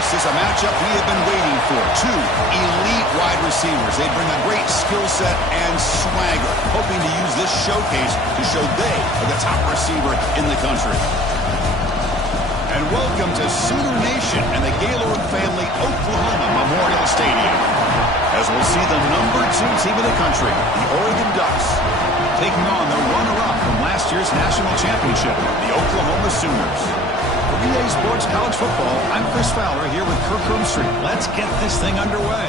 This is a matchup we have been waiting for. Two elite wide receivers. They bring a great skill set and swagger, hoping to use this showcase to show they are the top receiver in the country. And welcome to Sooner Nation and the Gaylord Family Oklahoma Memorial Stadium, as we'll see the #2 team in the country, the Oregon Ducks, taking on the runner-up from last year's national championship, the Oklahoma Sooners. For EA Sports College Football, I'm Chris Fowler here with Kirk Herbstreit. Let's get this thing underway.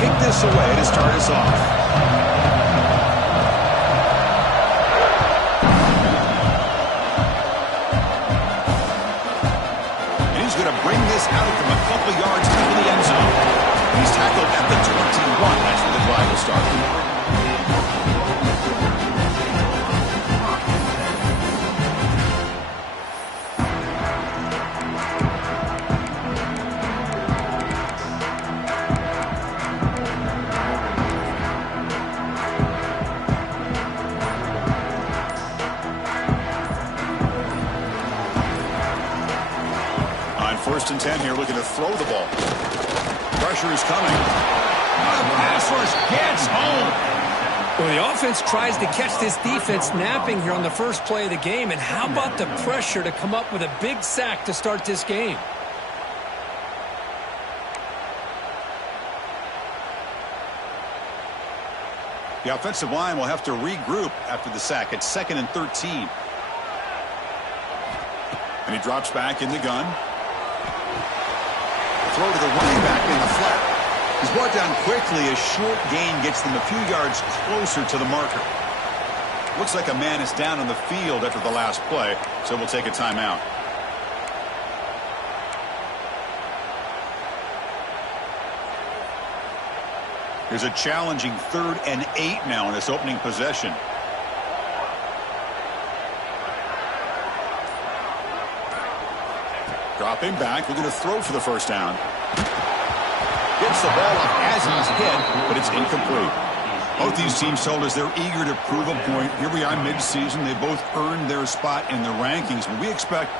Kick this away to start us off. And he's going to bring this out from a couple yards into the end zone. He's tackled at the 21. That's where the drive will start. First and 10 here, looking to throw the ball. Pressure is coming. The pass rush gets home. Well, the offense tries to catch this defense napping here on the first play of the game. And how about the pressure to come up with a big sack to start this game? The offensive line will have to regroup after the sack. It's 2nd and 13. And he drops back in the gun. Throw to the running back in the flat. He's brought down quickly. A short gain gets them a few yards closer to the marker. Looks like a man is down on the field after the last play, so we'll take a timeout. There's a challenging 3rd and 8 now in this opening possession. Dropping back, we're going to throw for the first down. Gets the ball up as he's hit, but it's incomplete. Both these teams told us they're eager to prove a point. Here we are mid-season. They both earned their spot in the rankings, but we expect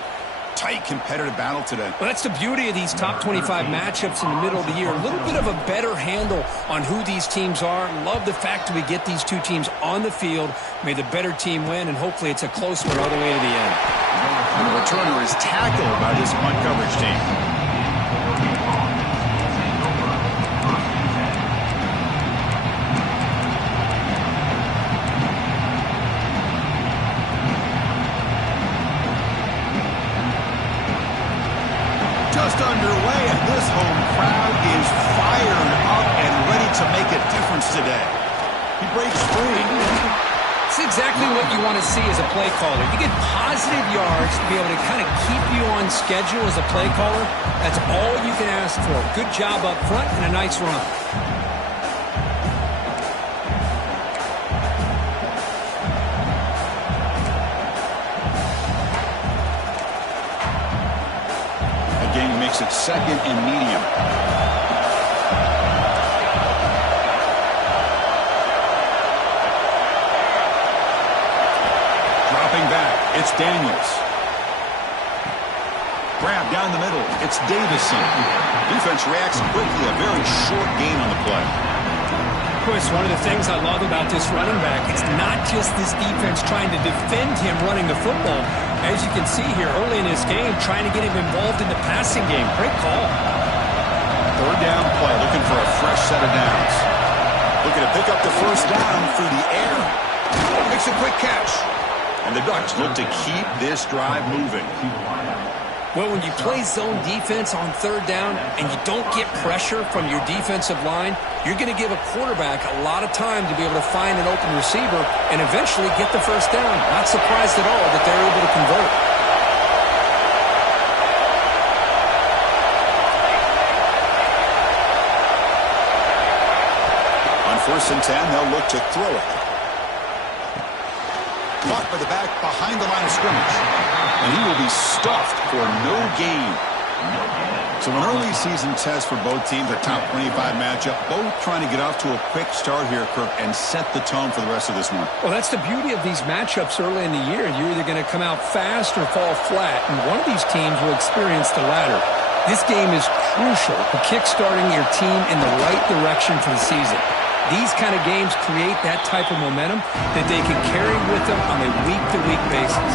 tight competitive battle today. Well, that's the beauty of these top 25 matchups in the middle of the year. A little bit of a better handle on who these teams are. Love the fact that we get these two teams on the field. May the better team win, and hopefully it's a close one all the way to the end. And the returner is tackled by this punt coverage team. Just underway, and this home crowd is fired up and ready to make a difference today. He breaks free. It's exactly what you want to see as a play caller. You get positive yards to be able to kind of keep you on schedule as a play caller. That's all you can ask for. Good job up front and a nice run. Again, makes it 2nd and medium. Back, it's Daniels. Grab down the middle, it's Davison. Defense reacts quickly, a very short gain on the play. Chris, one of the things I love about this running back, it's not just this defense trying to defend him running the football. As you can see here early in this game, trying to get him involved in the passing game. Great call. 3rd down play, looking for a fresh set of downs. Looking to pick up the first down through the air. Makes a quick catch. And the Ducks look to keep this drive moving. Well, when you play zone defense on 3rd down and you don't get pressure from your defensive line, you're going to give a quarterback a lot of time to be able to find an open receiver and eventually get the first down. Not surprised at all that they're able to convert. On 1st and 10, they'll look to throw it. Caught by the back behind the line of scrimmage. And he will be stuffed for no gain. So an early season test for both teams, a top 25 matchup, both trying to get off to a quick start here, Kirk, and set the tone for the rest of this one. Well, that's the beauty of these matchups early in the year. You're either going to come out fast or fall flat, and one of these teams will experience the latter. This game is crucial for kickstarting your team in the right direction for the season. These kind of games create that type of momentum that they can carry with them on a week-to-week basis.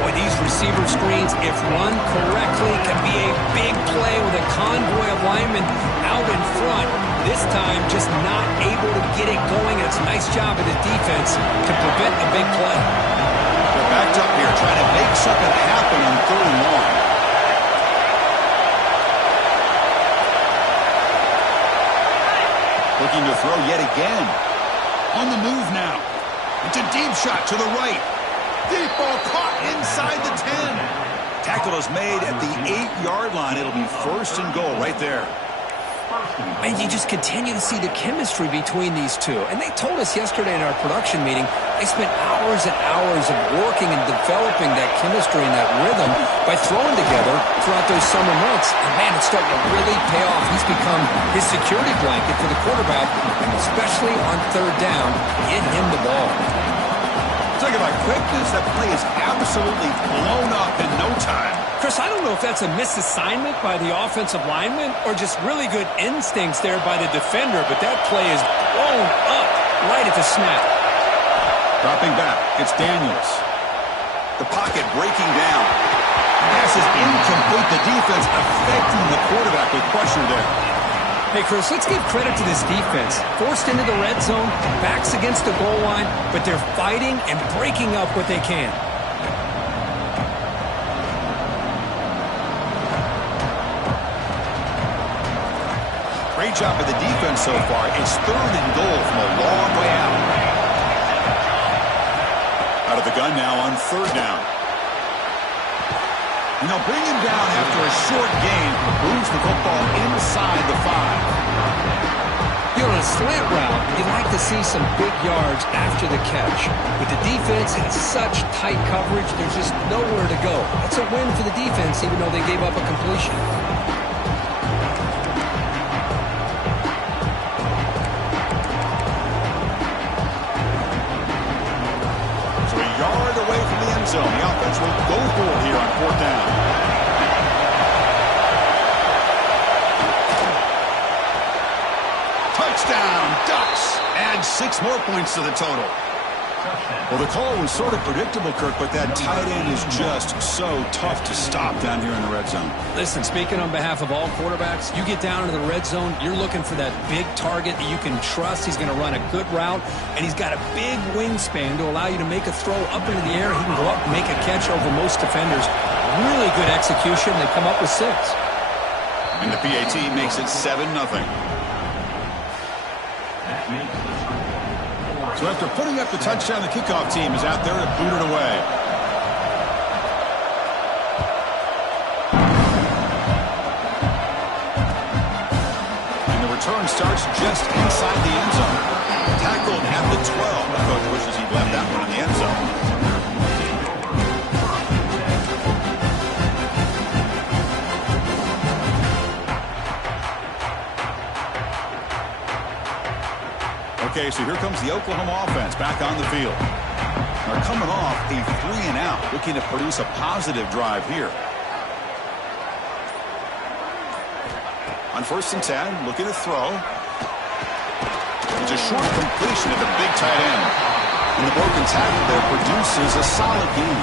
Boy, these receiver screens, if run correctly, can be a big play with a convoy of linemen out in front. This time, just not able to get it going. It's a nice job of the defense to prevent a big play. They're backed up here trying to make something happen on 3rd and 1. Looking to throw yet again. On the move now. It's a deep shot to the right. Deep ball caught inside the 10. Tackle is made at the 8-yard line. It'll be 1st and goal right there. And you just continue to see the chemistry between these two. And they told us yesterday in our production meeting, they spent hours and hours of working and developing that chemistry and that rhythm by throwing together throughout those summer months. And, man, it's starting to really pay off. He's become his security blanket for the quarterback, and especially on 3rd down, get him the ball. Talk about quickness. That play is absolutely blown up in no time. Chris, I don't know if that's a misassignment by the offensive lineman or just really good instincts there by the defender, but that play is blown up right at the snap. Dropping back, it's Daniels. The pocket breaking down. Pass is incomplete. The defense affecting the quarterback with pressure there. Hey, Chris, let's give credit to this defense. Forced into the red zone, backs against the goal line, but they're fighting and breaking up what they can. Great job by the defense so far. It's 3rd and goal from a long way out. Out of the gun now on 3rd down. And they'll bring him down after a short gain. Moves the football inside the 5. You know, on a slant route, you'd like to see some big yards after the catch. But the defense has such tight coverage, there's just nowhere to go. That's a win for the defense, even though they gave up a completion. So a yard away from the end zone. The offense will go for it here on 4th down. Touchdown, Ducks. Add 6 more points to the total. Well, the call was sort of predictable, Kirk, but that tight end is just so tough to stop down here in the red zone. Listen, speaking on behalf of all quarterbacks, you get down into the red zone, you're looking for that big target that you can trust. He's going to run a good route, and he's got a big wingspan to allow you to make a throw up into the air. He can go up and make a catch over most defenders. Really good execution. They come up with 6. And the PAT makes it 7-0. So after putting up the touchdown, the kickoff team is out there to boot it away. And the return starts just inside the end zone. Tackled at the 12. The coach wishes he'd left that one in the end zone. Okay, so here comes the Oklahoma offense back on the field. They're coming off a 3-and-out, looking to produce a positive drive here. On 1st and 10, looking to throw. It's a short completion at the big tight end. And the broken tackle there produces a solid gain.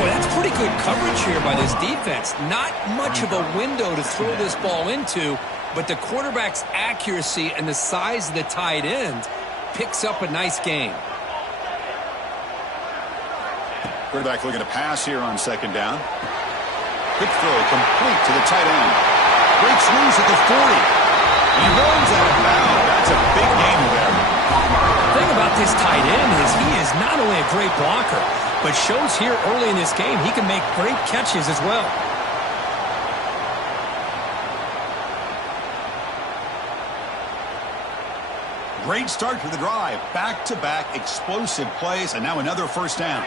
Boy, that's pretty good coverage here by this defense. Not much of a window to throw this ball into, but the quarterback's accuracy and the size of the tight end picks up a nice gain. Quarterback looking to pass here on 2nd down. Quick throw complete to the tight end. Breaks loose at the 40. And he runs out of bounds. That's a big gain there. The thing about this tight end is he is not only a great blocker, but shows here early in this game he can make great catches as well. Great start to the drive. Back-to-back explosive plays, and now another 1st down.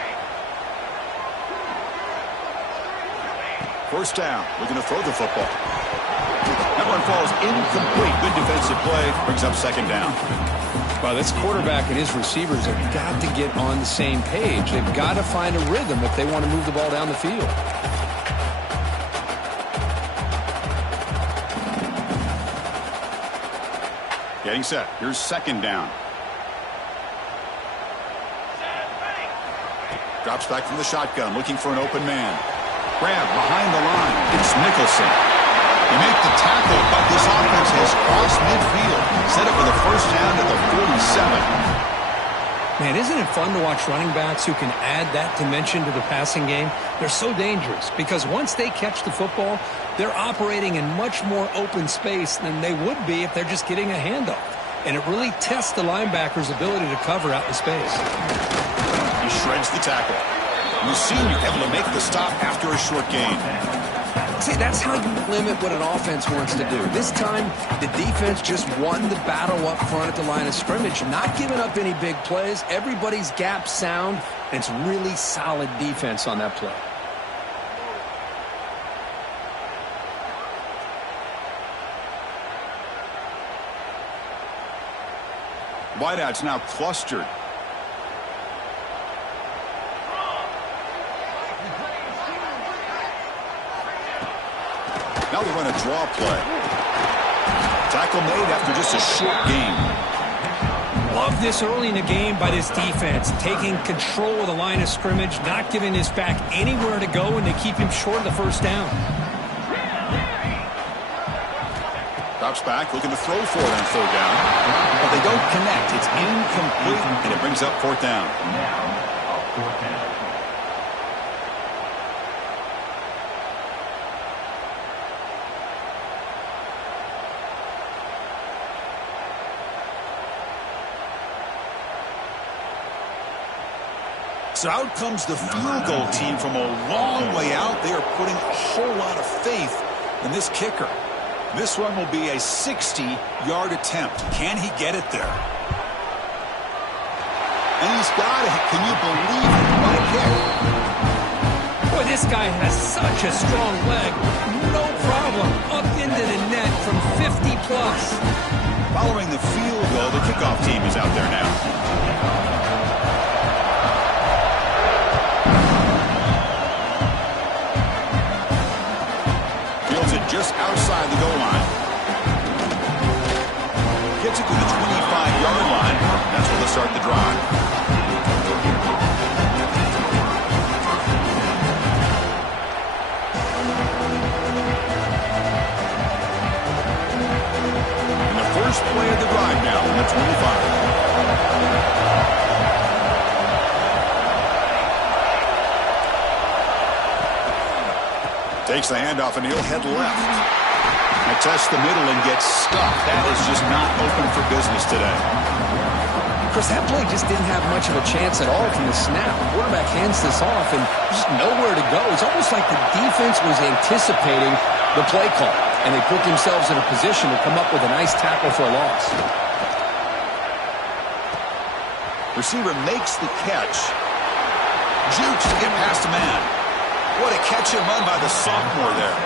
First down, looking to throw the football. That one falls incomplete. Good defensive play, brings up second down. Well, this quarterback and his receivers have got to get on the same page. They've got to find a rhythm if they want to move the ball down the field. Getting set. Here's second down. Drops back from the shotgun, looking for an open man. Grab behind the line. It's Nicholson. They make the tackle, but this offense has crossed midfield. Set up with a first down at the 47. Man, isn't it fun to watch running backs who can add that dimension to the passing game? They're so dangerous because once they catch the football, they're operating in much more open space than they would be if they're just getting a handoff. And it really tests the linebacker's ability to cover out in space. He shreds the tackle. And the senior able to make the stop after a short gain. See, that's how you limit what an offense wants to do. This time, the defense just won the battle up front at the line of scrimmage, not giving up any big plays. Everybody's gap sound, and it's really solid defense on that play. Wideouts now clustered. Now they run a draw play. Tackle made after just a short gain. Love this early in the game by this defense, taking control of the line of scrimmage, not giving this back anywhere to go, and they keep him short of the first down. Drops back, looking to throw for it on third down. But they don't connect. It's incomplete, and it brings up fourth down. So out comes the field goal team from a long way out. They are putting a whole lot of faith in this kicker. This one will be a 60-yard attempt. Can he get it there? And he's got it. Can you believe it? What a kick. Boy, this guy has such a strong leg. No problem. Up into the net from 50-plus. Following the field goal, the kickoff team is out there now. Just outside the goal line. Gets it to the 25-yard line. That's where they start the drive. And the first play of the drive now on the 25. Takes the handoff, and he'll head left. They test the middle and gets stuck. That is just not open for business today. Chris, that play just didn't have much of a chance at all from the snap. The quarterback hands this off, and there's just nowhere to go. It's almost like the defense was anticipating the play call, and they put themselves in a position to come up with a nice tackle for a loss. Receiver makes the catch. Jukes to get past a man. What a catch and run by the sophomore there.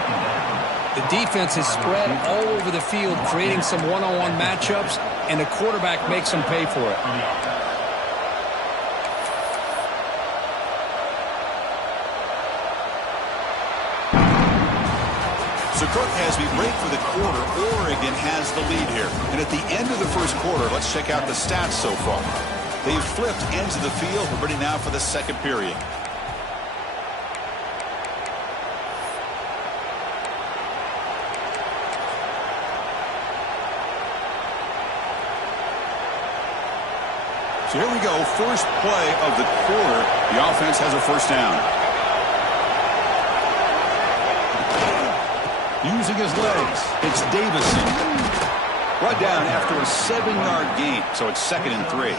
The defense is spread all over the field, creating some one-on-one matchups, and the quarterback makes them pay for it. So Cook, as we break for the quarter, Oregon has the lead here. And at the end of the first quarter, let's check out the stats so far. They've flipped ends of the field. We're ready now for the second period. So here we go, first play of the quarter. The offense has a first down. Using his legs, it's Davison. Brought down after a 7-yard gain, so it's 2nd and 3.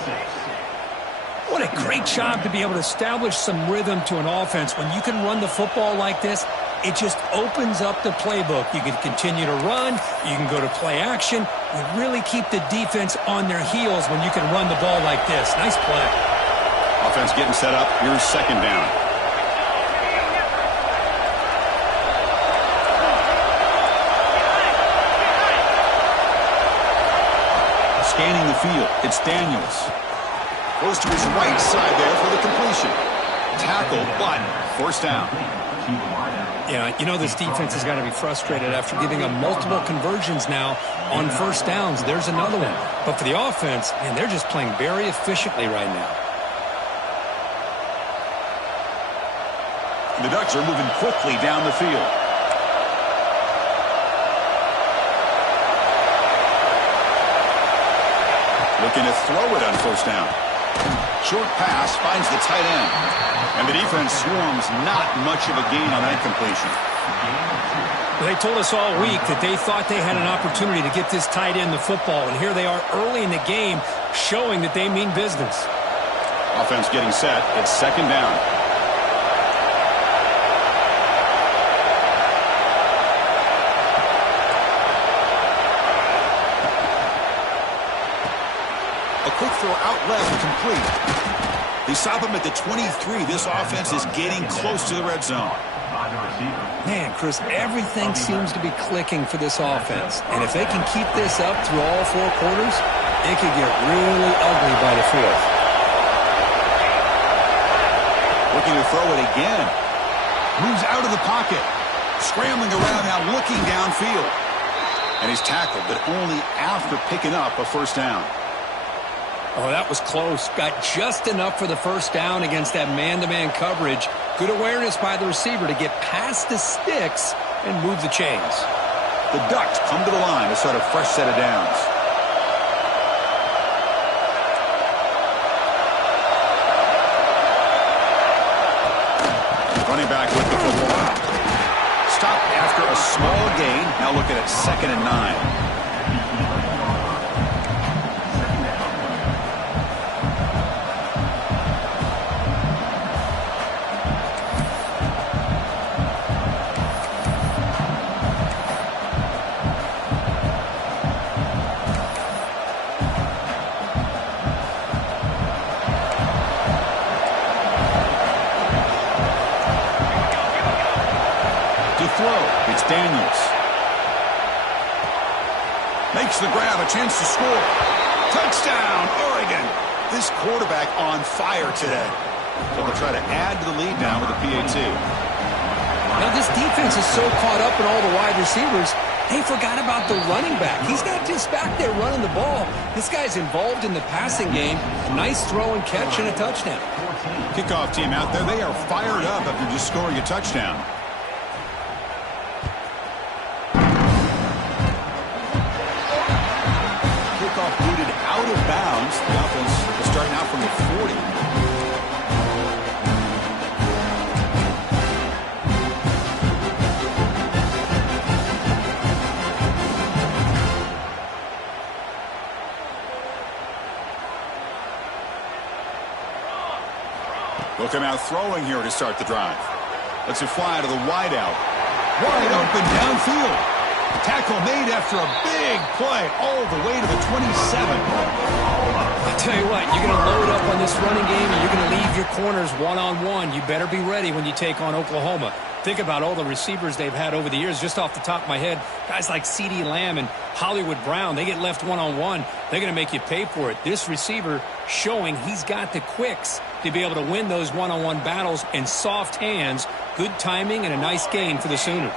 What a great job to be able to establish some rhythm to an offense. When you can run the football like this, it just opens up the playbook. You can continue to run. You can go to play action. You really keep the defense on their heels when you can run the ball like this. Nice play. Offense getting set up. Here's second down. field. It's Daniels. Goes to his right side there for the completion. Tackle, but first down. Yeah, you know this defense has got to be frustrated after giving them multiple conversions now on first downs. There's another one. But for the offense, man, they're just playing very efficiently right now. The Ducks are moving quickly down the field. Looking to throw it on first down. Short pass finds the tight end. And the defense swarms, not much of a gain on that completion. Well, they told us all week that they thought they had an opportunity to get this tight end the football, and here they are early in the game showing that they mean business. Offense getting set. It's second down. A quick throw out left, complete. They stop him at the 23. This offense is getting close to the red zone. Man, Chris, everything seems to be clicking for this offense. And if they can keep this up through all four quarters, it could get really ugly by the fourth. Looking to throw it again. Moves out of the pocket. Scrambling around now, looking downfield. And he's tackled, but only after picking up a first down. Oh, that was close. Got just enough for the first down against that man-to-man coverage. Good awareness by the receiver to get past the sticks and move the chains. The Ducks come to the line to start a fresh set of downs. Running back with the football. Stopped after a small gain. Now looking at 2nd and 9. It's Daniels. Makes the grab, a chance to score. Touchdown, Oregon. This quarterback on fire today. So they'll try to add to the lead now with a PAT. Now this defense is so caught up in all the wide receivers, they forgot about the running back. He's not just back there running the ball. This guy's involved in the passing game. Nice throw and catch and a touchdown. Kickoff team out there, they are fired up after just scoring a touchdown. Booted out of bounds. The offense will start now from the 40. They'll come out throwing here to start the drive. Lets it fly to the wideout. Wide open downfield. Tackle made after a big play all the way to the 27. I tell you what, you're going to load up on this running game and you're going to leave your corners one-on-one. You better be ready when you take on Oklahoma. Think about all the receivers they've had over the years. Just off the top of my head, guys like CeeDee Lamb and Hollywood Brown, they get left one-on-one. They're going to make you pay for it. This receiver showing he's got the quicks to be able to win those one-on-one battles and soft hands. Good timing and a nice gain for the Sooners.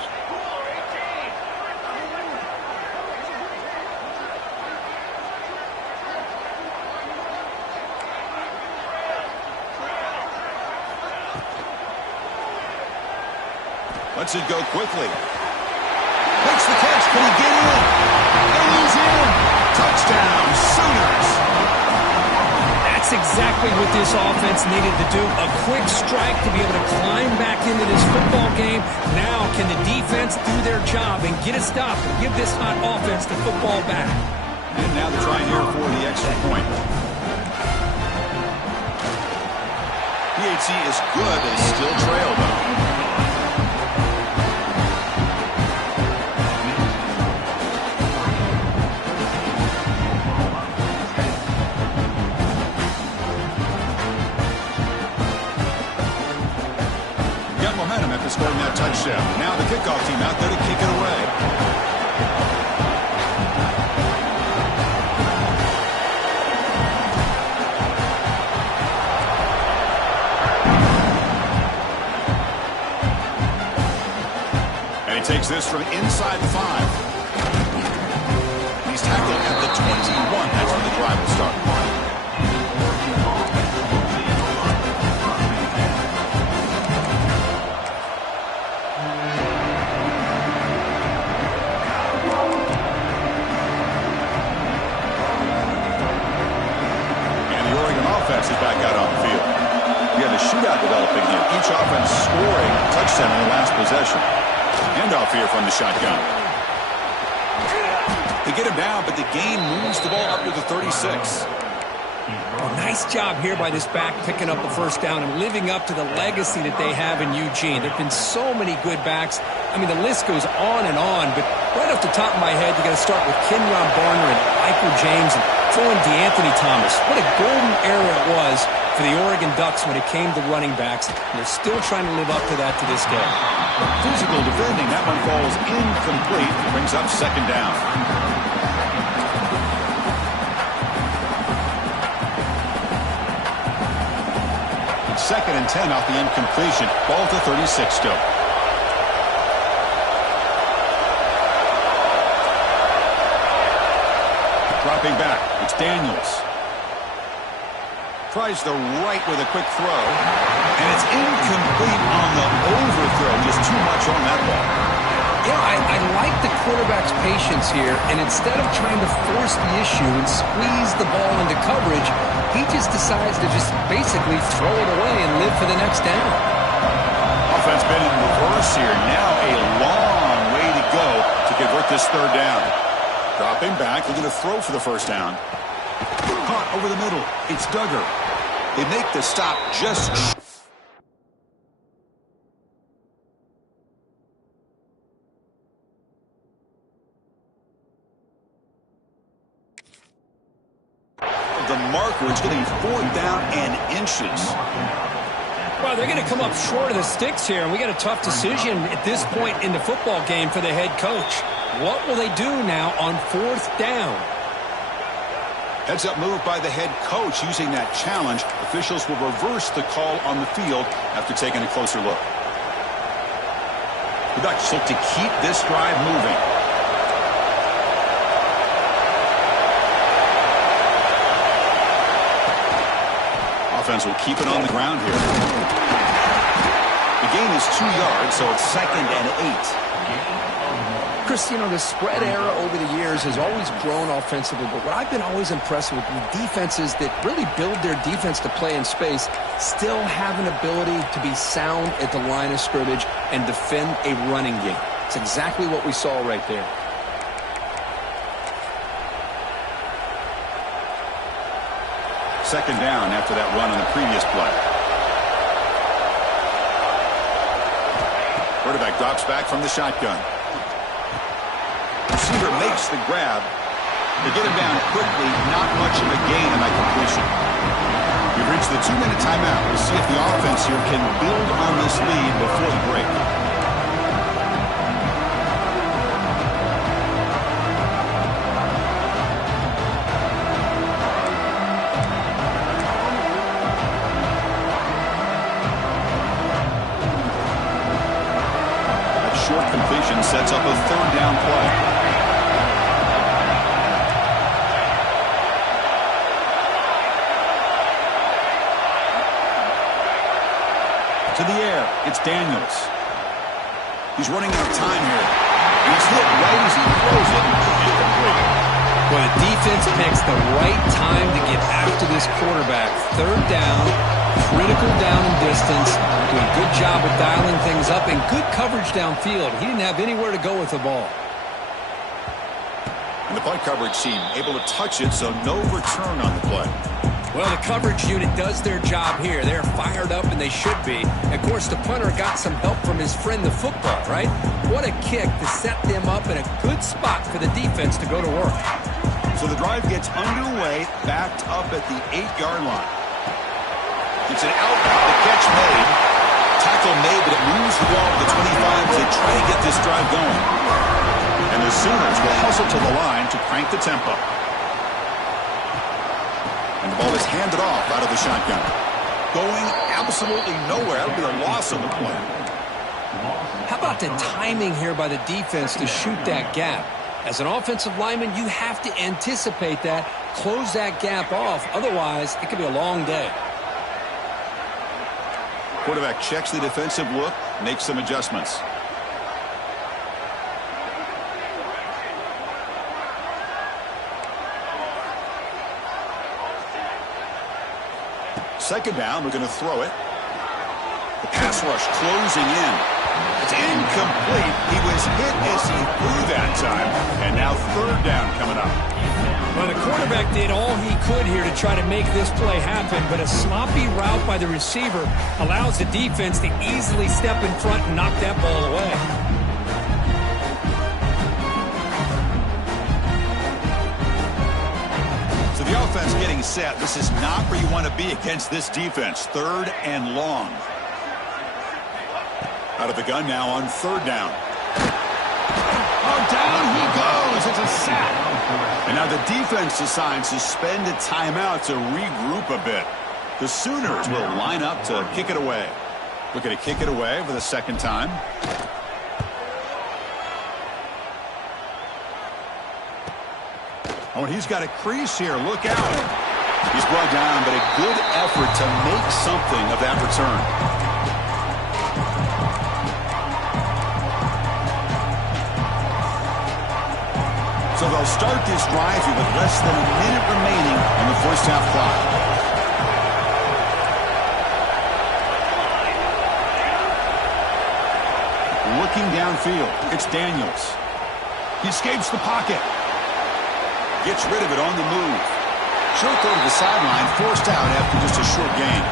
Lets it go quickly. Makes the catch. Can he get in? And he's in. Touchdown, Sooners. That's exactly what this offense needed to do. A quick strike to be able to climb back into this football game. Now can the defense do their job and get a stop and give this hot offense the football back? And now they're trying here for the extra point. PAT is good. They still trail, though. After scoring that touchdown. Now the kickoff team out there to kick it away. takes this from inside the 5. He's tackled at the 21. That's where the drive will start. And the Oregon offense is back out on the field. We have a shootout developing here. Each offense scoring a touchdown in the last possession. Handoff here from the shotgun. They get him down, but the game moves the ball up to the 36. Well, nice job here by this back picking up the first down and living up to the legacy that they have in Eugene. There have been so many good backs. I mean, the list goes on and on, but right off the top of my head, you got to start with Kenyon Barner and Michael James and throw in DeAnthony Thomas. What a golden era it was for the Oregon Ducks when it came to running backs, and they're still trying to live up to that to this day. Physical defending. That one falls incomplete. Brings up second down. Second and 10 off the incompletion. Ball to 36 still. Dropping back. It's Daniels. Tries the right with a quick throw. And it's incomplete on the overthrow. Just too much on that ball. Yeah, I like the quarterback's patience here, and instead of trying to force the issue and squeeze the ball into coverage, he just decides to just basically throw it away and live for the next down. Offense been in reverse here. Now a long way to go to convert this third down. Dropping back, looking to throw for the first down. Caught over the middle. It's Duggar. They make the stop just... the marker. It's going to be 4th down and inches. Well, they're going to come up short of the sticks here, and we got a tough decision at this point in the football game for the head coach. What will they do now on 4th down? Heads up move by the head coach using that challenge. Officials will reverse the call on the field after taking a closer look. The Ducks look to keep this drive moving. Offense will keep it on the ground here. The gain is 2 yards, so it's 2nd and 8. Chris, you know, the spread era over the years has always grown offensively, but what I've been always impressed with defenses that really build their defense to play in space still have an ability to be sound at the line of scrimmage and defend a running game. It's exactly what we saw right there. Second down after that run on the previous play. Quarterback drops back from the shotgun. Receiver makes the grab. They get him down quickly. Not much of a gain on that completion. We've reached the 2-minute timeout. We'll see if the offense here can build on this lead before the break. Short completion sets up a 3rd down play. To the air, it's Daniels. He's running out of time here. He's hit right as he throws it. Incomplete. Well, the defense picks the right time to get after this quarterback. 3rd down, critical down and distance. Doing a good job with dialing things up and good coverage downfield. He didn't have anywhere to go with the ball. And the punt coverage team able to touch it, so no return on the play. Well, the coverage unit does their job here. They're fired up, and they should be. Of course, the punter got some help from his friend, the football, right? What a kick to set them up in a good spot for the defense to go to work. So the drive gets underway, backed up at the 8-yard line. It's an out, the catch made. Tackle made, but it moves the ball to the 25 to try to get this drive going. And the Sooners will hustle to the line to crank the tempo. And the ball is handed off out of the shotgun. Going absolutely nowhere. That'll be a loss on the play. How about the timing here by the defense to shoot that gap? As an offensive lineman, you have to anticipate that, close that gap off. Otherwise, it could be a long day. Quarterback checks the defensive look, makes some adjustments. Second down, we're going to throw it. The pass rush closing in. It's incomplete. He was hit as he threw that time. And now third down coming up. Well, the quarterback did all he could here to try to make this play happen, but a sloppy route by the receiver allows the defense to easily step in front and knock that ball away. So the offense getting set. This is not where you want to be against this defense. Third and long. Out of the gun now on third down. Oh, down he goes. It's a sack. And now the defense decides to spend a timeout to regroup a bit. The Sooners will line up to kick it away. Looking to kick it away for the second time. Oh, and he's got a crease here. Look out. He's brought down, but a good effort to make something of that return. So they'll start this drive here with less than a minute remaining on the first half clock. Looking downfield, it's Daniels. He escapes the pocket. Gets rid of it on the move. Short throw to the sideline, forced out after just a short gain.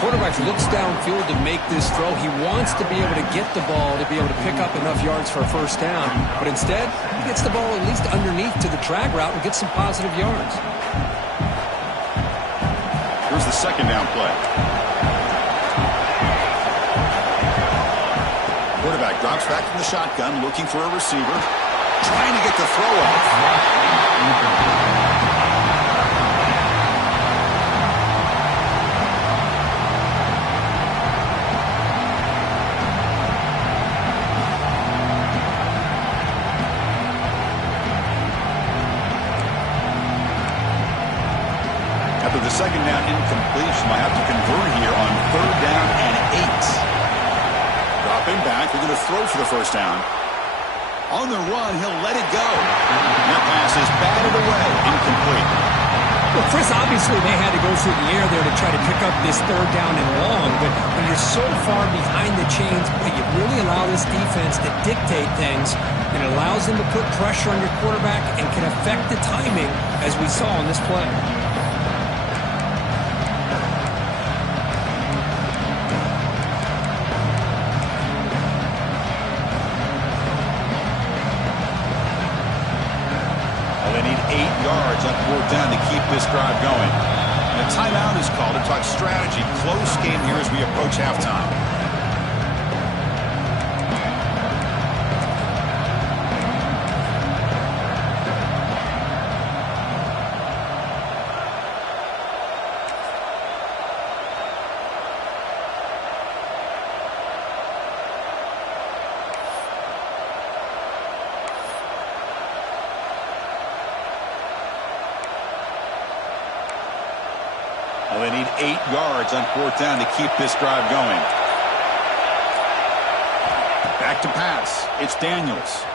Quarterback looks downfield to make this throw. He wants to be able to get the ball to be able to pick up enough yards for a first down. But instead, he gets the ball at least underneath to the drag route and gets some positive yards. Here's the second down play. Quarterback drops back from the shotgun, looking for a receiver. Trying to get the throw off. Second down incompletion. Might have to convert here on third down and 8. Dropping back. They're going to throw for the first down. On the run, he'll let it go. That pass is batted away. Incomplete. Well, Chris, obviously they had to go through the air there to try to pick up this third down and long, but when you're so far behind the chains, you really allow this defense to dictate things, and it allows them to put pressure on your quarterback and can affect the timing, as we saw in this play. On fourth down to keep this drive going. And a timeout is called to talk strategy. Close game here as we approach halftime. Well, they need 8 yards on fourth down to keep this drive going. Back to pass. It's Daniels.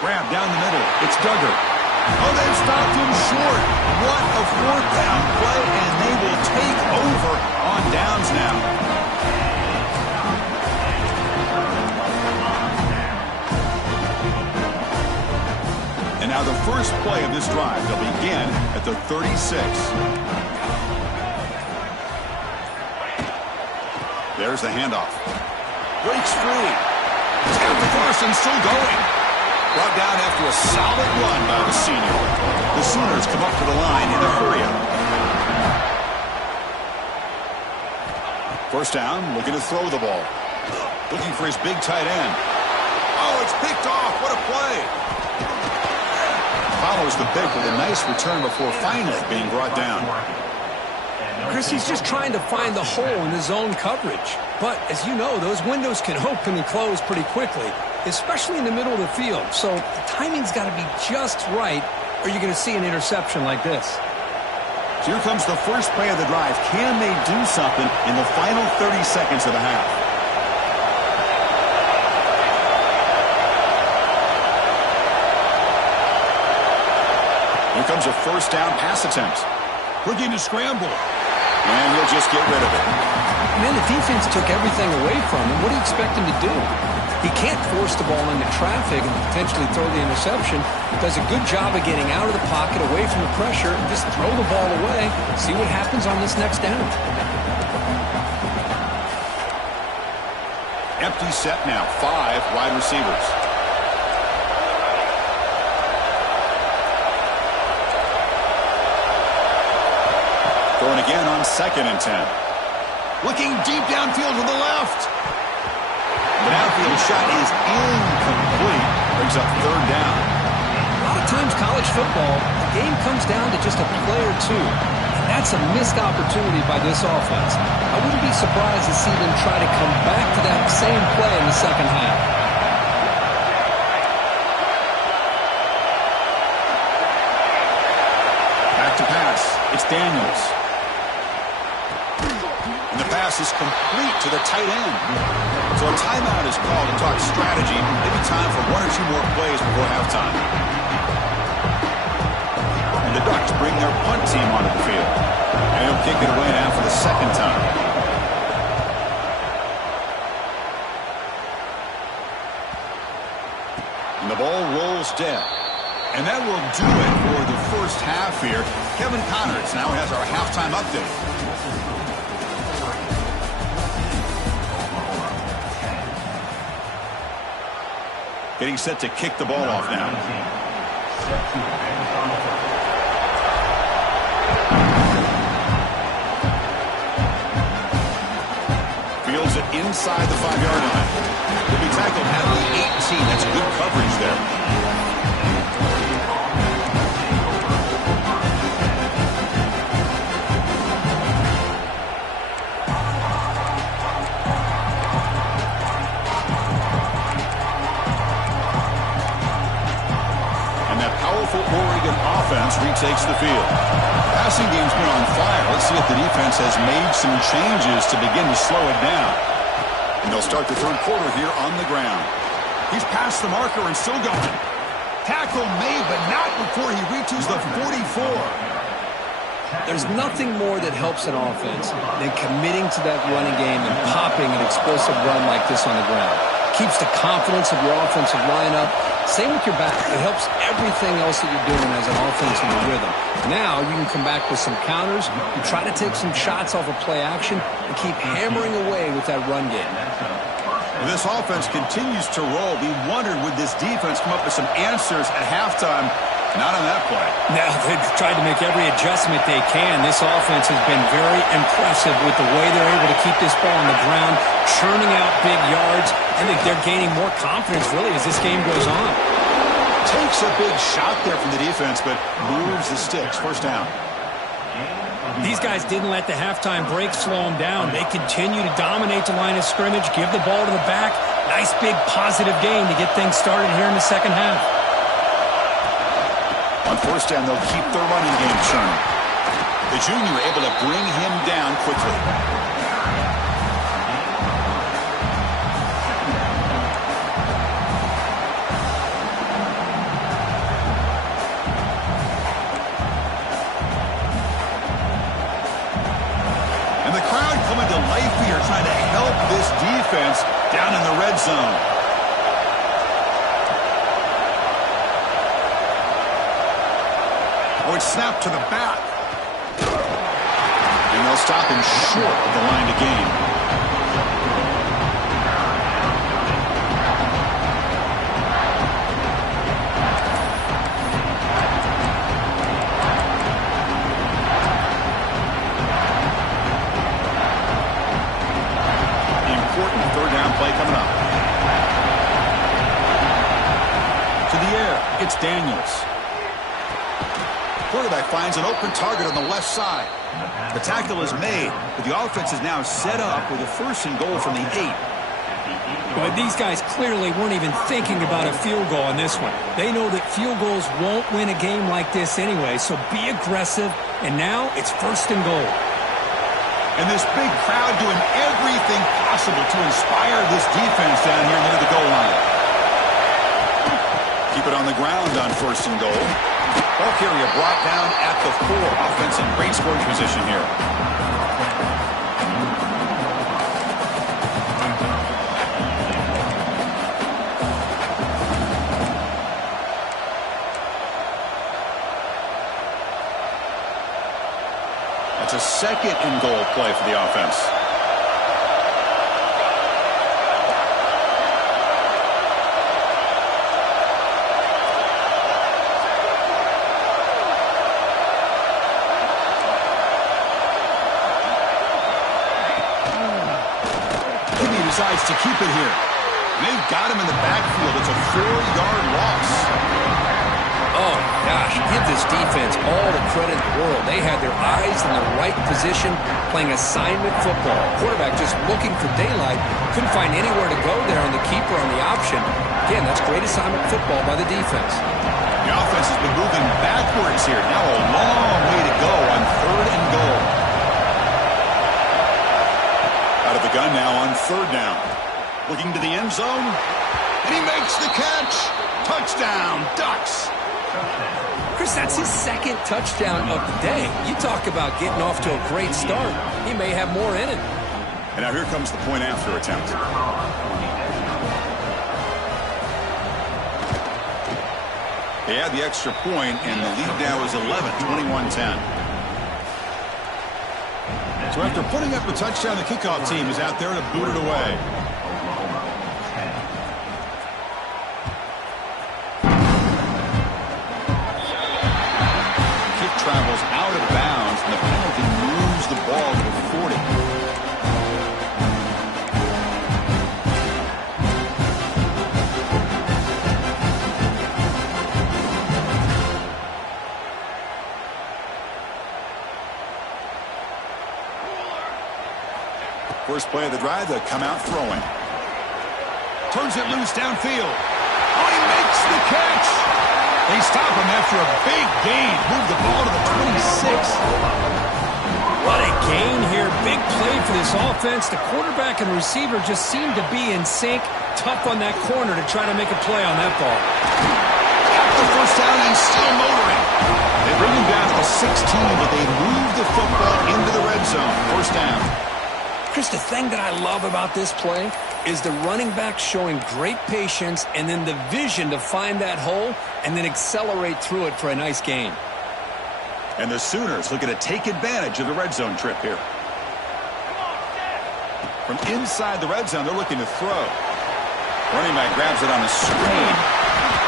Grab down the middle. It's Duggar. Oh, they've stopped him short. What a fourth down play, and they will take over on downs now. And now the first play of this drive. They'll begin at the 36. There's the handoff. Breaks free. He's got the first and still going. Brought down after a solid run by the senior. The Sooners come up to the line in a hurry-up. First down, looking to throw the ball. Looking for his big tight end. Oh, it's picked off. What a play. Follows the pick with a nice return before finally being brought down. Chris, he's just trying to find the hole in his zone coverage. But, as you know, those windows can open and close pretty quickly, especially in the middle of the field. So the timing's got to be just right, or you're going to see an interception like this. So here comes the first play of the drive. Can they do something in the final 30 seconds of the half? Here comes a first down pass attempt. Looking to scramble. And he'll just get rid of it. Man, the defense took everything away from him. What do you expect him to do? He can't force the ball into traffic and potentially throw the interception. Does a good job of getting out of the pocket, away from the pressure, and just throw the ball away. See what happens on this next down. Empty set now. 5 wide receivers. Throwing again on 2nd and 10. Looking deep downfield to the left. The downfield shot is incomplete. Brings up 3rd down. A lot of times college football, the game comes down to just a play or two. And that's a missed opportunity by this offense. I wouldn't be surprised to see them try to come back to that same play in the second half. Back to pass. It's Daniels. And the pass is complete to the tight end. So a timeout is called to talk strategy. Maybe time for 1 or 2 more plays before halftime. And the Ducks bring their punt team onto the field. And he'll kick it away now for the 2nd time. And the ball rolls dead. And that will do it for the first half here. Kevin Connors now has our halftime update. Getting set to kick the ball off now. Fields it inside the 5-yard line. He'll be tackled at the 18. That's good coverage there. Oregon offense retakes the field. Passing game's been on fire. Let's see if the defense has made some changes to begin to slow it down. And they'll start the 3rd quarter here on the ground. He's past the marker and still going. Tackle made, but not before he reaches the 44. There's nothing more that helps an offense than committing to that running game and popping an explosive run like this on the ground. Keeps the confidence of your offensive lineup. Same with your back. It helps everything else that you're doing as an offense in the rhythm. Now you can come back with some counters. You try to take some shots off of play action and keep hammering away with that run game. This offense continues to roll. We wondered, would this defense come up with some answers at halftime? Not on that play. Now they've tried to make every adjustment they can. This offense has been very impressive with the way they're able to keep this ball on the ground, churning out big yards. I think they're gaining more confidence, really, as this game goes on. Takes a big shot there from the defense, but moves the sticks. 1st down. These guys didn't let the halftime break slow them down. They continue to dominate the line of scrimmage, give the ball to the back. Nice big positive gain to get things started here in the second half. On 1st down, they'll keep their running game churning. The junior able to bring him down quickly. And the crowd coming to life here, trying to help this defense down in the red zone. It's snapped to the back. And they'll stop him short of the line to gain. Important 3rd down play coming up. To the air, it's Daniels. quarterback finds an open target on the left side. The tackle is made, but the offense is now set up with a 1st and goal from the 8. But these guys clearly weren't even thinking about a field goal on this one. They know that field goals won't win a game like this anyway, so be aggressive, and now it's 1st and goal. And this big crowd doing everything possible to inspire this defense down here near the goal line. Keep it on the ground on 1st and goal. Ball carrier brought down at the 4. Offense in great scoring position here. That's a 2nd and goal play for the offense. Decides to keep it here. They've got him in the backfield. It's a 4-yard loss. Oh, gosh, give this defense all the credit in the world. They had their eyes in the right position, playing assignment football. Quarterback just looking for daylight. Couldn't find anywhere to go there on the keeper on the option. Again, that's great assignment football by the defense. The offense has been moving backwards here. Now a long way to go on 3rd and goal. Out of the gun now on 3rd down. Looking to the end zone. And he makes the catch. Touchdown, Ducks. Chris, that's his 2nd touchdown of the day. You talk about getting off to a great start. He may have more in it. And now here comes the point after attempt. They add the extra point, and the lead now is 11, 21-10. So after putting up a touchdown, the kickoff team is out there to boot it away. Kick travels out of bounds, and the penalty moves the ball to the 40. First play of the drive, they come out throwing. Turns it loose downfield. Oh, he makes the catch. They stop him after a big gain. Move the ball to the 26. What a gain here. Big play for this offense. The quarterback and receiver just seem to be in sync. Tough on that corner to try to make a play on that ball. Got the 1st down and still motoring. They bring him down to the 16, but they move the football into the red zone. 1st down. Chris, the thing that I love about this play is the running back showing great patience and then the vision to find that hole and then accelerate through it for a nice gain. And the Sooners looking to take advantage of the red zone trip here. From inside the red zone, they're looking to throw. Running back grabs it on the screen.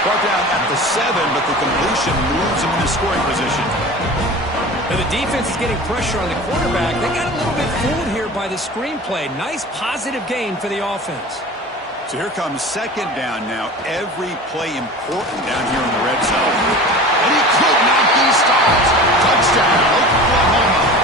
Brought down at the 7, but the completion moves him into scoring position. Now the defense is getting pressure on the quarterback. They got a little bit fooled here by the screenplay. Nice positive gain for the offense. So here comes 2nd down now. Every play important down here in the red zone. And he could not be stopped. Touchdown, Oklahoma.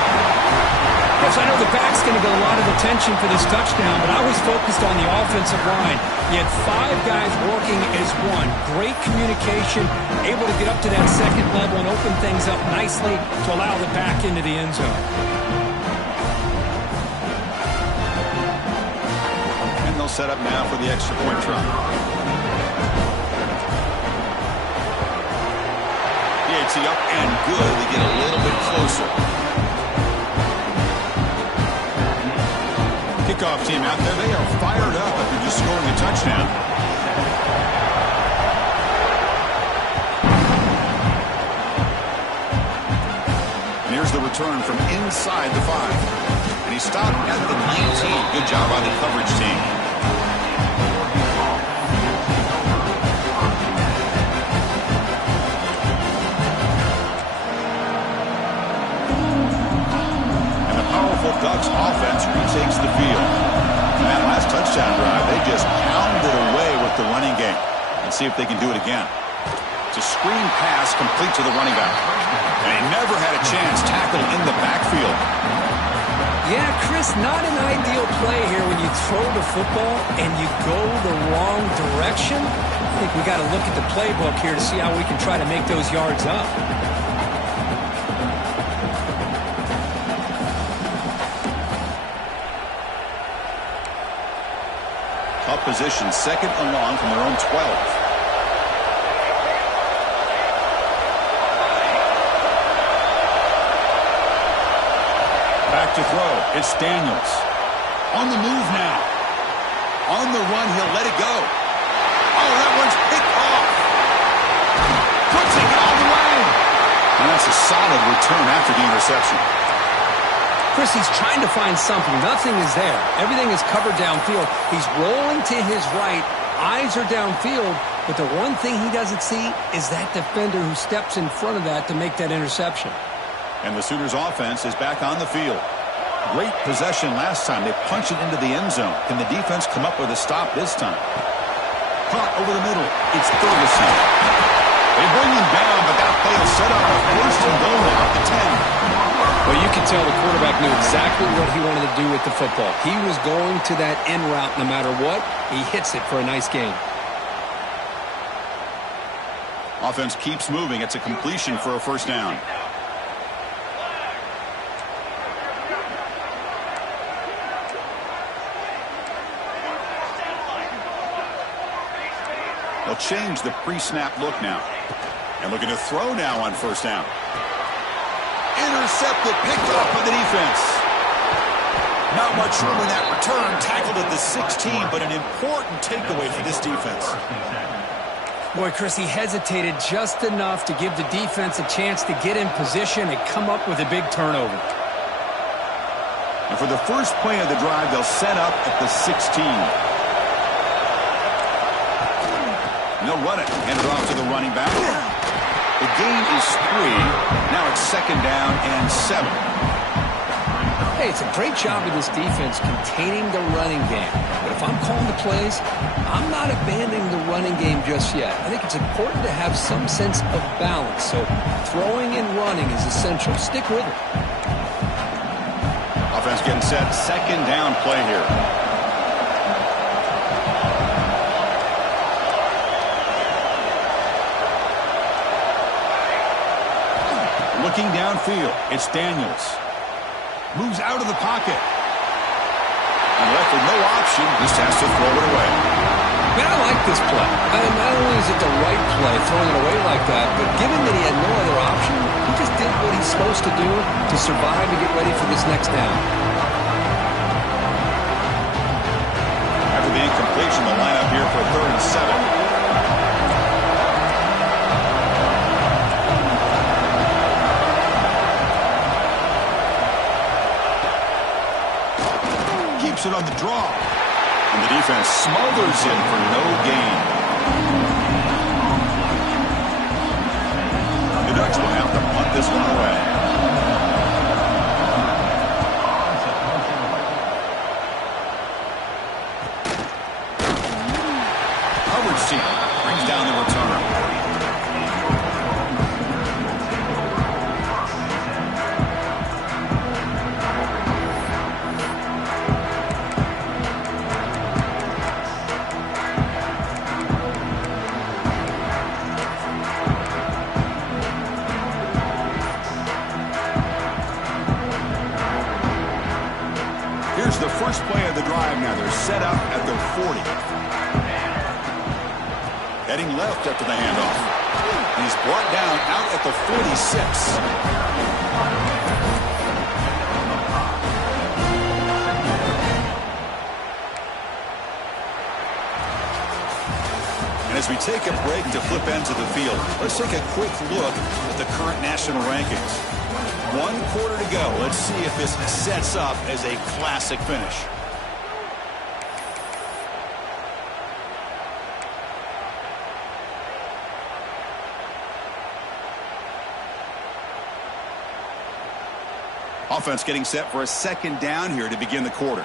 Yes, I know the back's going to get a lot of attention for this touchdown, but I was focused on the offensive line. You had 5 guys working as one. Great communication, able to get up to that 2nd level and open things up nicely to allow the back into the end zone. And they'll set up now for the extra point try. PAT up and good. They get a little bit closer. Kickoff team out there, they are fired up after just scoring a touchdown. And here's the return from inside the 5. And he stopped at the 19. Good job by the coverage team. Ducks offense retakes the field. And that last touchdown drive, they just pounded away with the running game. Let's see if they can do it again. It's a screen pass complete to the running back. And he never had a chance tackled in the backfield. Yeah, Chris, not an ideal play here when you throw the football and you go the wrong direction. I think we got to look at the playbook here to see how we can try to make those yards up. Tough position, second and long from their own 12. Back to throw. It's Daniels. On the move now. On the run, he'll let it go. Oh, that one's picked off. Puts it all the way. And that's a solid return after the interception. Chris, he's trying to find something. Nothing is there. Everything is covered downfield. He's rolling to his right. Eyes are downfield. But the one thing he doesn't see is that defender who steps in front of that to make that interception. And the Sooners offense is back on the field. Great possession last time. They punched it into the end zone. Can the defense come up with a stop this time? Caught over the middle. It's Ferguson. They bring him down, but that play will set up a first and goal now at the 10. Well, you can tell the quarterback knew exactly what he wanted to do with the football. He was going to that end route no matter what. He hits it for a nice gain. Offense keeps moving. It's a completion for a first down. They'll change the pre-snap look now. And looking to throw now on first down. Intercepted, picked off by the defense. Not much room in that return. Tackled at the 16, but an important takeaway for this defense. Boy, Chris, he hesitated just enough to give the defense a chance to get in position and come up with a big turnover. And for the first play of the drive, they'll set up at the 16. And they'll run it. Hand it off to the running back. The gain is 3. Now it's second down and 7. Hey, it's a great job of this defense containing the running game. But if I'm calling the plays, I'm not abandoning the running game just yet. I think it's important to have some sense of balance. So throwing and running is essential. Stick with it. Offense getting set. Second down play here. Looking downfield, it's Daniels. Moves out of the pocket. And left with no option, just has to throw it away. Man, I like this play. Not only is it the right play, throwing it away like that, but given that he had no other option, he just did what he's supposed to do to survive and get ready for this next down. After the incompletion, the lineup here for 3rd and 7. It on the draw. And the defense smothers him for no gain. The Ducks will have to punt this one away. Hubbard's team brings down the return. Here's the first play of the drive now. They're set up at the 40. Heading left after the handoff. And he's brought down out at the 46. And as we take a break to flip ends of the field, let's take a quick look at the current national rankings. 1 quarter to go. Let's see if this sets up as a classic finish. Offense getting set for a second down here to begin the quarter.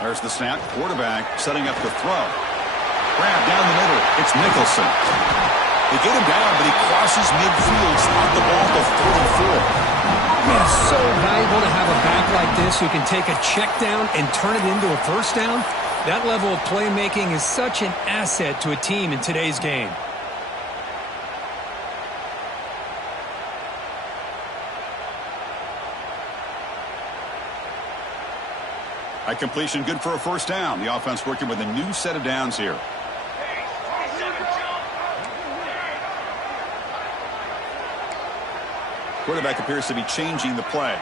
There's the snap. Quarterback setting up the throw. Grab down the middle. It's Nicholson. They get him down, but he crosses midfield. Spot the ball to 44. Man, it's so valuable to have a back like this who can take a check down and turn it into a first down. That level of playmaking is such an asset to a team in today's game. That completion good for a first down. The offense working with a new set of downs here. Quarterback appears to be changing the play.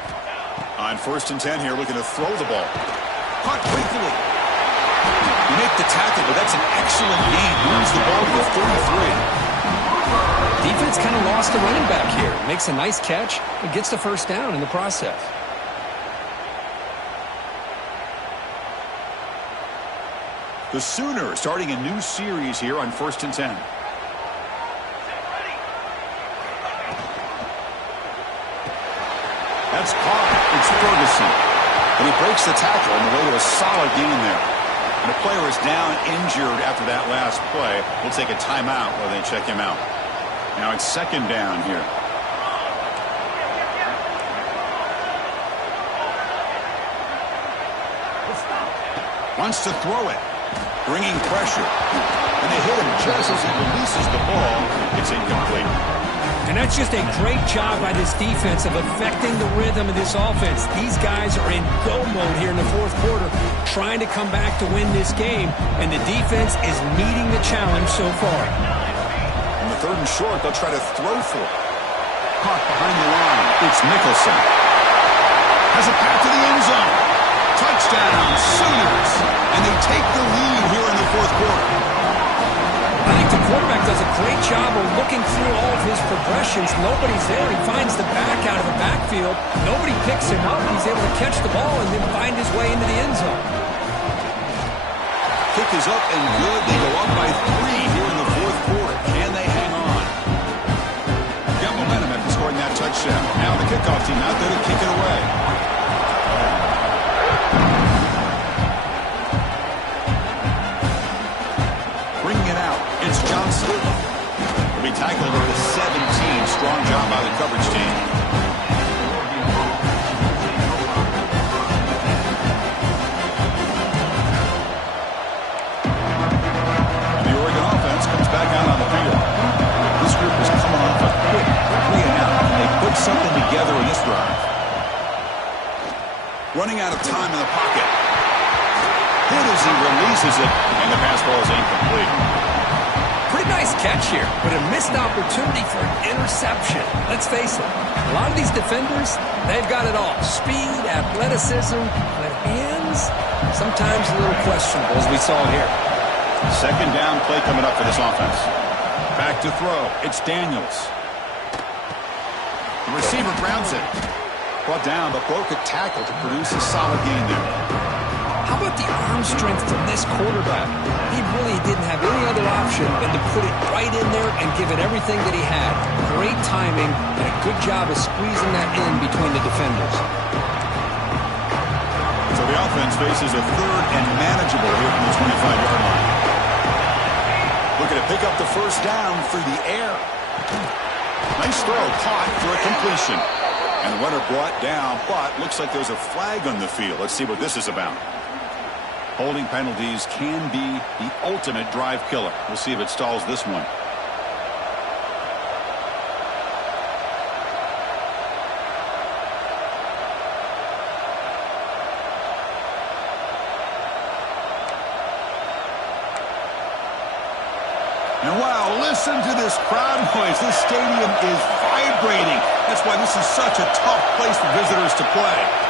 On 1st and 10 here, looking to throw the ball. Caught quickly. You make the tackle, but that's an excellent gain. Moves the ball to the 33. Defense kind of lost the running back here. Makes a nice catch and gets the first down in the process. The Sooners starting a new series here on 1st and 10. That's caught. It's Ferguson. And he breaks the tackle on the way to a solid gain there. And the player is down injured after that last play. We'll take a timeout while they check him out. Now it's 2nd down here. Wants to throw it. Bringing pressure. And they hit him just as he releases the ball. It's incomplete. And that's just a great job by this defense of affecting the rhythm of this offense. These guys are in go mode here in the 4th quarter, trying to come back to win this game, and the defense is meeting the challenge so far. On the 3rd and short, they'll try to throw for it. Caught behind the line. It's Nicholson. Has a pass to the end zone. Touchdown, Sooners. And they take the lead here in the 4th quarter. I think the quarterback does a great job of looking through all of his progressions. Nobody's there. He finds the back out of the backfield. Nobody picks him up. He's able to catch the ball and then find his way into the end zone. Kick is up and good. They go up by 3 here in the 4th quarter. Can they hang on? Got momentum after scoring that touchdown. Now the kickoff team out there to kick it away. It's Johnson. He'll be tackled at the 17. Strong job by the coverage team. And the Oregon offense comes back out on the field. This group is coming off a quick 3 and out. They put something together in this drive. Running out of time in the pocket. Hit as he releases it, and the pass ball is incomplete. Pretty nice catch here, but a missed opportunity for an interception. Let's face it, a lot of these defenders, they've got it all. Speed, athleticism, but hands, sometimes a little questionable, as we saw here. 2nd down play coming up for this offense. Back to throw. It's Daniels. The receiver grounds it. Brought down, but broke a tackle to produce a solid gain there. How about the arm strength from this quarterback? He really didn't have any other option than to put it right in there and give it everything that he had. Great timing and a good job of squeezing that in between the defenders. So the offense faces a 3rd and manageable here from the 25-yard line. Looking to pick up the first down through the air. Nice throw, caught for a completion. And the runner brought down, but looks like there's a flag on the field. Let's see what this is about. Holding penalties can be the ultimate drive killer. We'll see if it stalls this one. And wow, listen to this crowd noise. This stadium is vibrating. That's why this is such a tough place for visitors to play.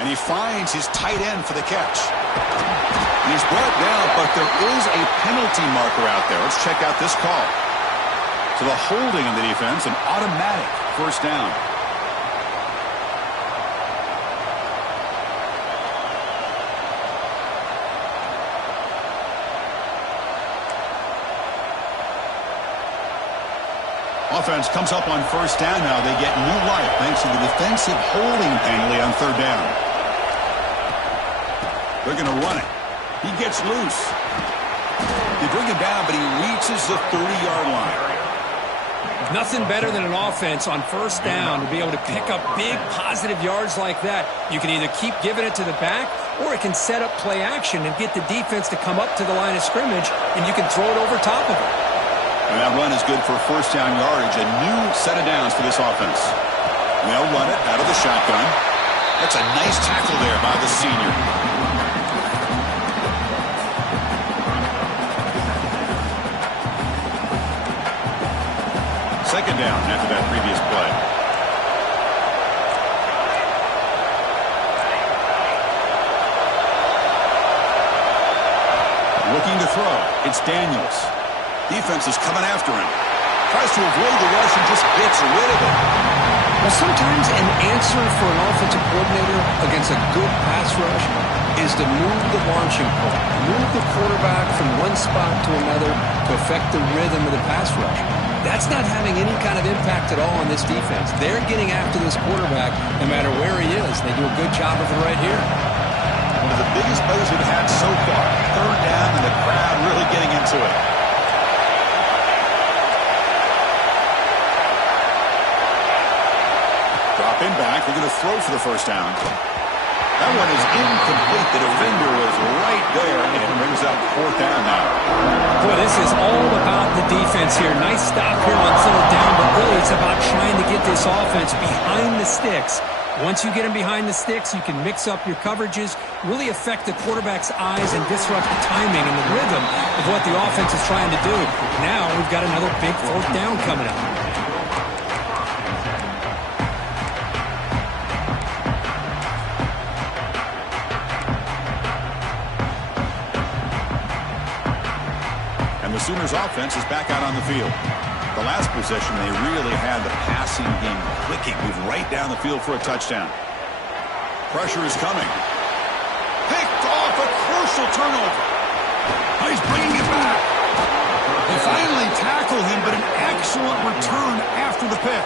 And he finds his tight end for the catch. And he's brought down, but there is a penalty marker out there. Let's check out this call. So the holding on the defense, an automatic first down. Offense comes up on first down now. They get new life thanks to the defensive holding penalty on third down. They're going to run it. He gets loose. They bring him down, but he reaches the 30-yard line. Nothing better than an offense on first down to be able to pick up big positive yards like that. You can either keep giving it to the back, or it can set up play action and get the defense to come up to the line of scrimmage, and you can throw it over top of it. And that run is good for first down yardage. A new set of downs for this offense. They'll run it out of the shotgun. That's a nice tackle there by the senior. Second down after that previous play. Looking to throw. It's Daniels. Defense is coming after him. Tries to avoid the rush and just gets rid of it. Well, sometimes an answer for an offensive coordinator against a good pass rush is to move the launching point, move the quarterback from one spot to another to affect the rhythm of the pass rush. That's not having any kind of impact at all on this defense. They're getting after this quarterback no matter where he is. They do a good job of it right here. One of the biggest plays we've had so far. Third down and the crowd really getting into it. Dropping back. They're going to throw for the first down. That one is incomplete. The defender was right there, and it brings up fourth down now. Boy, this is all about the defense here. Nice stop here on third down, but really it's about trying to get this offense behind the sticks. Once you get them behind the sticks, you can mix up your coverages, really affect the quarterback's eyes and disrupt the timing and the rhythm of what the offense is trying to do. Now we've got another big fourth down coming up. The Sooners offense is back out on the field. The last possession, they really had the passing game clicking. Move right down the field for a touchdown. Pressure is coming. Picked off, a crucial turnover. Oh, he's bringing it back. They finally tackle him, but an excellent return after the pick.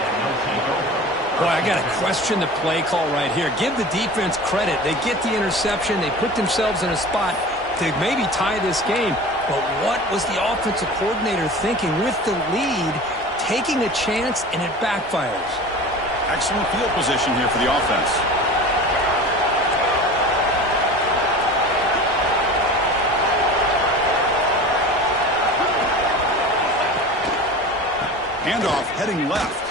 Boy, I got to question the play call right here. Give the defense credit. They get the interception. They put themselves in a spot to maybe tie this game. But what was the offensive coordinator thinking with the lead, taking a chance, and it backfires? Excellent field position here for the offense. Handoff heading left.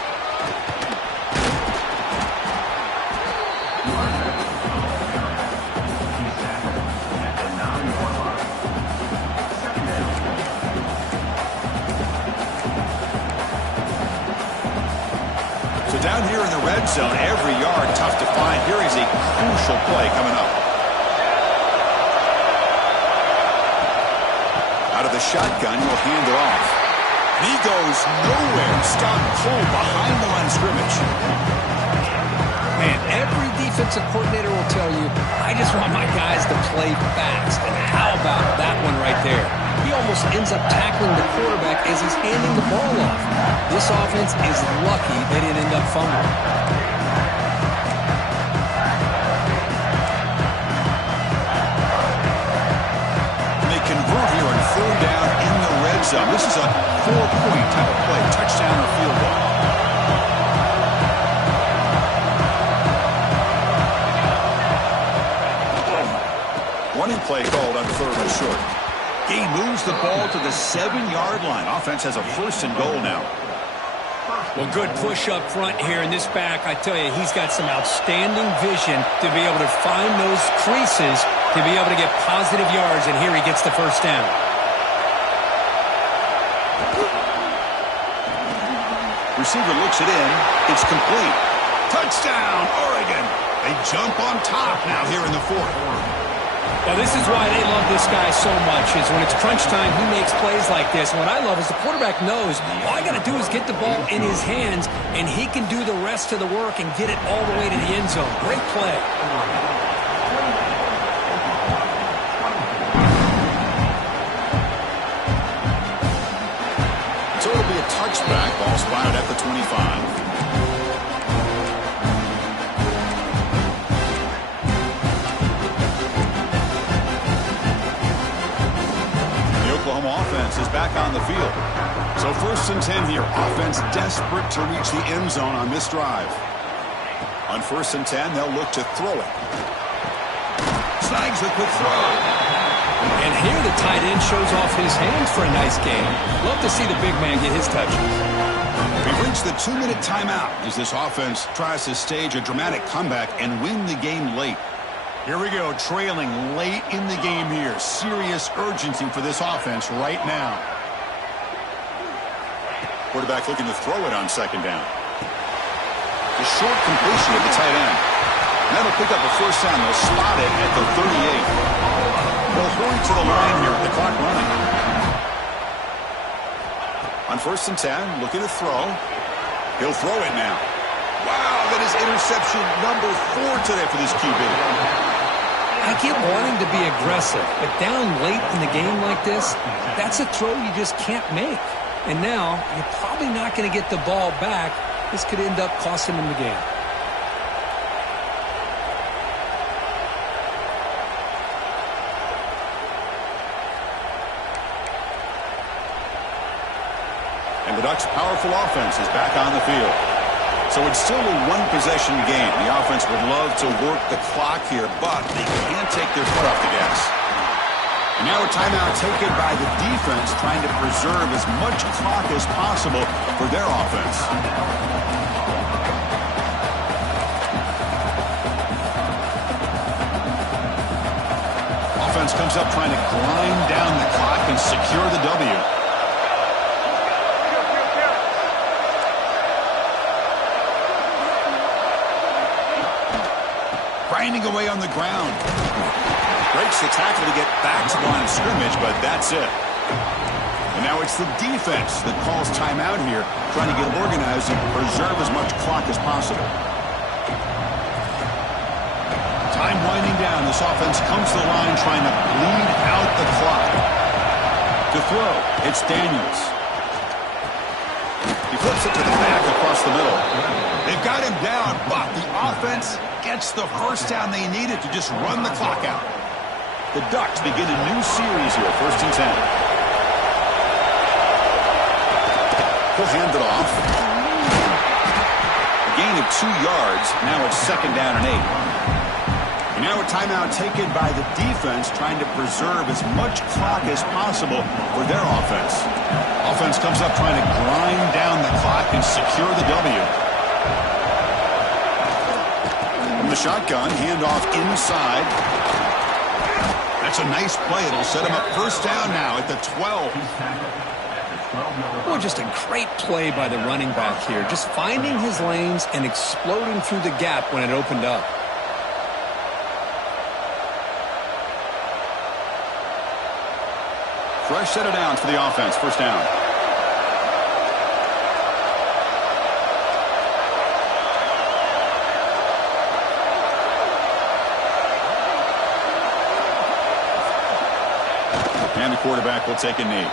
Down here in the red zone, every yard tough to find. Here is a crucial play coming up. Out of the shotgun, he'll hand it off. And he goes nowhere. Stop cold behind the line of scrimmage. Man, every defensive coordinator will tell you, I just want my guys to play fast. And how about that one right there? He almost ends up tackling the quarterback as he's handing the ball off. This offense is lucky they didn't end up fumbling. They convert here on third down in the red zone. This is a 4-point type of play, touchdown or field goal. Running play called on third and short. He moves the ball to the 7-yard line. Offense has a first and goal now. Well, good push up front here in this back. I tell you, he's got some outstanding vision to be able to find those creases to be able to get positive yards, and here he gets the first down. Receiver looks it in. It's complete. Touchdown, Oregon. They jump on top now here in the fourth. Well, this is why they love this guy so much, is when it's crunch time, he makes plays like this. And what I love is the quarterback knows all I got to do is get the ball in his hands, and he can do the rest of the work and get it all the way to the end zone. Great play. So it'll be a touchback. Ball ball spotted at the 25. The Oklahoma offense is back on the field. So 1st and 10 here. Offense desperate to reach the end zone on this drive. On 1st and 10, they'll look to throw it. Snags the quick throw. And here the tight end shows off his hands for a nice game. Love to see the big man get his touches. We've reached the 2-minute timeout as this offense tries to stage a dramatic comeback and win the game late. Here we go, trailing late in the game here. Serious urgency for this offense right now. Quarterback looking to throw it on 2nd down. The short completion of the tight end. And that'll pick up a 1st down. They'll spot it at the 38. They'll hurry to the line here with the clock running. On 1st and 10, looking to throw. He'll throw it now. Wow, that is interception number 4 today for this QB. I get wanting to be aggressive, but down late in the game like this, that's a throw you just can't make. And now, you're probably not going to get the ball back. This could end up costing him the game. And the Ducks' powerful offense is back on the field. So it's still a one-possession game. The offense would love to work the clock here, but they can't take their foot off the gas. And now a timeout taken by the defense, trying to preserve as much clock as possible for their offense. Offense comes up trying to grind down the clock and secure the W. Grinding away on the ground. Breaks the tackle to get back to the line of scrimmage, but that's it. And now it's the defense that calls timeout here, trying to get organized and preserve as much clock as possible. Time winding down. This offense comes to the line trying to bleed out the clock. To throw, it's Daniels. He flips it to the back across the middle. They've got him down, but the offense gets the 1st down they needed to just run the clock out. The Ducks begin a new series here, 1st and 10. He'll hand it off. A gain of 2 yards. Now it's 2nd down and 8. And now a timeout taken by the defense, trying to preserve as much clock as possible for their offense. Offense comes up trying to grind down the clock and secure the W. From the shotgun, handoff inside. That's a nice play. It'll set him up 1st down now at the 12. Well, just a great play by the running back here. Just finding his lanes and exploding through the gap when it opened up. Fresh set of downs for the offense. 1st down. And the quarterback will take a knee.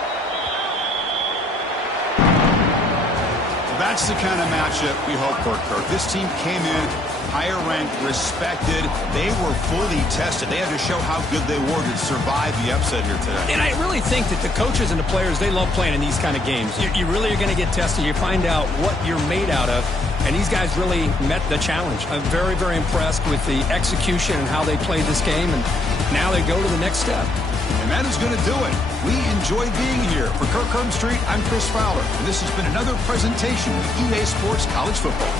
That's the kind of matchup we hope for, Kirk. This team came in higher ranked, respected. They were fully tested. They had to show how good they were to survive the upset here today. And I really think that the coaches and the players, they love playing in these kind of games. You really are going to get tested. You find out what you're made out of. And these guys really met the challenge. I'm very, very impressed with the execution and how they played this game. And now they go to the next step. And that is going to do it. We enjoyed being here. For Kirk Herbstreit, I'm Chris Fowler. And this has been another presentation of EA Sports College Football.